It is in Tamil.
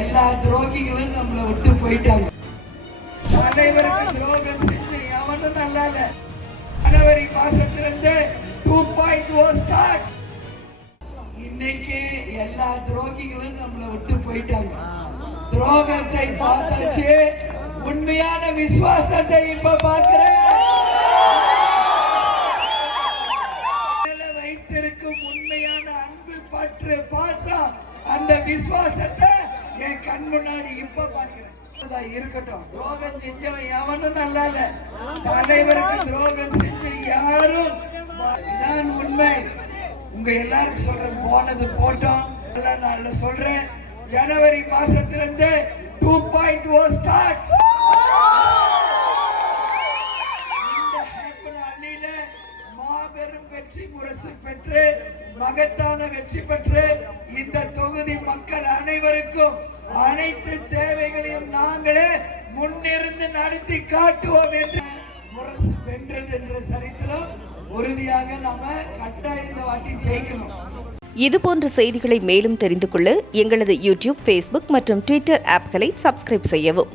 எல்லா துரோகிகளும் நம்மளை விட்டு போயிட்டாங்க. தலைவருக்கு துரோகம் செஞ்சு எவனும் நல்லா இல்ல. ஜனவரி மாசத்திலிருந்து 2.0 ஸ்டார்ட். இன்னைக்கு எல்லா துரோகிகளும் நம்மளை விட்டு போயிட்டாங்க. துரோகத்தை பார்த்தாச்சு, உண்மையான விசுவாசத்தை இப்ப பார்க்கிறேன். வைத்திருக்கும் உண்மையான அன்பு, பற்று, பாசம், அந்த விசுவாசத்தை என் கண் முன்னாடி இப்ப பார்க்கிறேன். இருக்கட்டும், துரோகம் செஞ்சவன் எவனும் நல்லா இல்ல. தலைவருக்கு துரோகம் செஞ்ச யாரும் இதான் உண்மை. உங்க எல்லாருக்கும் சொல்றேன், போனது போட்டோம். நான் சொல்றேன், ஜனவரி மாசத்திலிருந்து 2.0 ஸ்டார்ட். மாபெரும் வெற்றி முரசு பெற்று, மகத்தான வெற்றி பெற்று, இந்த தொகுதி மக்கள் அனைவருக்கும் அனைத்து தேவைகளையும் நாங்களே முன்னிருந்து நடத்தி காட்டுவோம் என்று முரசு வென்றது என்ற சரித்திரம் உறுதியாக நாம கட்டாயம் இந்த வாட்டி ஜெயிக்கணும். இதுபோன்ற செய்திகளை மேலும் தெரிந்து கொள்ள எங்களது யூடியூப், ஃபேஸ்புக் மற்றும் ட்விட்டர் ஆப்களை சப்ஸ்கிரைப் செய்யவும்.